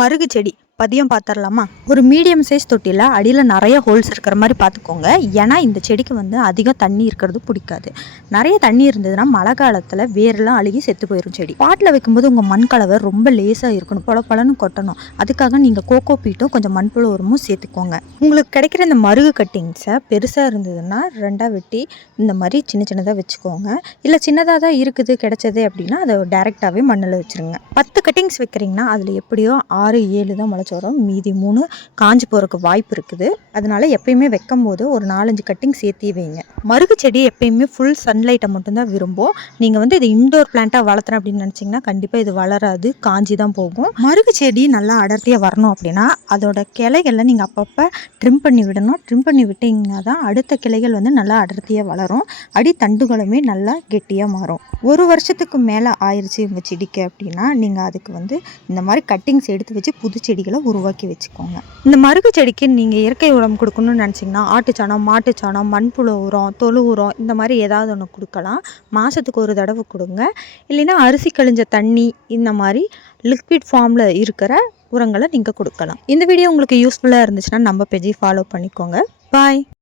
மருகு செடி பதியம் பார்த்துடலாமா? ஒரு மீடியம் சைஸ் தொட்டியில் அடியில் நிறைய ஹோல்ஸ் இருக்கிற மாதிரி பார்த்துக்கோங்க. ஏன்னா இந்த செடிக்கு அதிக தண்ணி இருக்கிறது பிடிக்காது. நிறைய தண்ணி இருந்ததுன்னா மழை காலத்தில் வேரெல்லாம் அழுகி செத்து போயிடும் செடி. பாட்டில் வைக்கும்போது உங்கள் மண் கலவை ரொம்ப லேசாக இருக்கணும், பொல கொட்டணும். அதுக்காக நீங்கள் கோகோ பீட்டும் கொஞ்சம் மண்புழு உரமும் சேர்த்துக்கோங்க. உங்களுக்கு கிடைக்கிற இந்த மருகு கட்டிங்ஸை பெருசாக இருந்ததுன்னா ரெண்டாக வெட்டி இந்த மாதிரி சின்ன சின்னதாக வச்சுக்கோங்க. இல்லை சின்னதாக தான் இருக்குது கிடைச்சது அப்படின்னா அதை டைரெக்டாகவே மண்ணில் வச்சுருங்க. 10 கட்டிங்ஸ் வைக்கிறீங்கன்னா அதில் எப்படியோ 6-7 தான் முளைச்சி வரும். மீதி 3 காஞ்சி போகிறதுக்கு வாய்ப்பு இருக்குது. அதனால எப்பயுமே வைக்கும் போது ஒரு 4-5 கட்டிங் சேர்த்தி வைங்க. மருகு செடி எப்பயுமே ஃபுல் சன்லைட்டை மட்டும்தான் விரும்பும். நீங்கள் இது இன்டோர் பிளான்ட்டாக வளர்த்துறேன் அப்படின்னு நினச்சிங்கன்னா கண்டிப்பாக இது வளராது, காஞ்சி தான் போகும். மருகு செடி நல்லா அடர்த்தியாக வரணும் அப்படின்னா அதோட கிளைகளை நீங்கள் அப்பப்போ ட்ரிம் பண்ணி விடணும். ட்ரிம் பண்ணி விட்டிங்கன்னா தான் அடுத்த கிளைகள் நல்லா அடர்த்தியாக வளரும். அடி தண்டுகளுமே நல்லா கெட்டியாக மாறும். 1 வருஷத்துக்கு மேலே ஆயிடுச்சு உங்கள் செடிக்கு அப்படின்னா நீங்கள் அதுக்கு இந்த மாதிரி கட்டிங்ஸ் எடுத்து வச்சு புது செடிகளை உருவாக்கி வச்சுக்கோங்க. இந்த மருகு செடிக்கு நீங்கள் இயற்கை உரம் கொடுக்கணும்னு நினச்சிங்கன்னா ஆட்டுச்சாணம், மாட்டுச்சாணம், மண்புழு உரம், தொழு உரம் இந்த மாதிரி ஏதாவது ஒன்று கொடுக்கலாம். மாதத்துக்கு ஒரு தடவை கொடுங்க. இல்லைன்னா அரிசி கழிஞ்ச தண்ணி இந்த மாதிரி லிக்விட் ஃபார்மில் இருக்கிற உரங்களை நீங்கள் கொடுக்கலாம். இந்த வீடியோ உங்களுக்கு யூஸ்ஃபுல்லாக இருந்துச்சுன்னா நம்ம பேஜை ஃபாலோ பண்ணிக்கோங்க. பாய்.